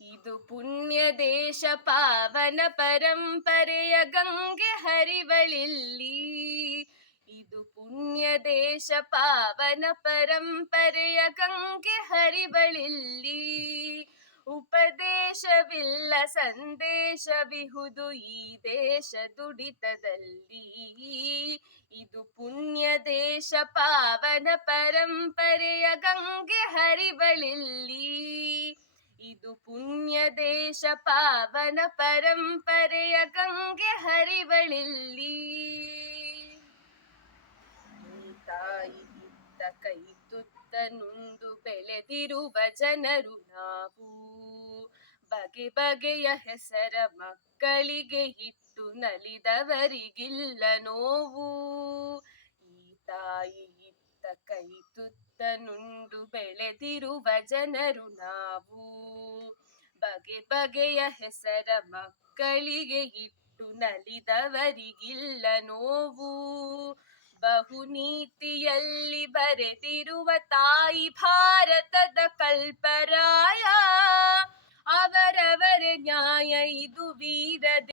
ಇದು ಪುಣ್ಯ ದೇಶ ಪಾವನ ಪರಂಪರೆಯ ಗಂಗೆ ಹರಿವಳಿಲ್ಲಿ. ಇದು ಪುಣ್ಯ ದೇಶ ಪಾವನ ಪರಂಪರೆಯ ಗಂಗೆ ಹರಿವಳಿಲ್ಲಿ. ಉಪದೇಶವಿಲ್ಲ ಸಂದೇಶವಿಹುದು ಈ ದೇಶ ದುಡಿತದಲ್ಲಿ. ಇದು ಪುಣ್ಯ ದೇಶ ಪಾವನ ಪರಂಪರೆಯ ಗಂಗೆ ಹರಿವಳಿಲ್ಲಿ. ಇದು ಪುಣ್ಯ ದೇಶ ಪಾವನ ಪರಂಪರೆಯ ಗಂಗೆ ಹರಿವಳಿಲ್ಲಿ. ತಾಯಿ ಇತ್ತ ಕೈ ತುತ್ತ ನುಂಡು ಬೆಳೆದಿರುವ ಜನರು ನಾವು. ಬಗೆ ಬಗೆಯ ಹೆಸರ ಮಕ್ಕಳಿಗೆ ಇಟ್ಟು ನಲಿದವರಿಗಿಲ್ಲ ನೋವು. ಈ ತಾಯಿ ಇತ್ತ ಕೈ ತುತ್ತ ನುಂಡು ಬೆಳೆದಿರುವ ಜನರು ನಾವು. ಬಗೆ ಬಗೆಯ ಹೆಸರ ಮಕ್ಕಳಿಗೆ ಇಟ್ಟು ನಲಿದವರಿಗಿಲ್ಲ ನೋವು. ಬಹುನೀತಿಯಲ್ಲಿ ಬರೆದಿರುವ ತಾಯಿ ಭಾರತದ ಕಲ್ಪರಾಣಿ.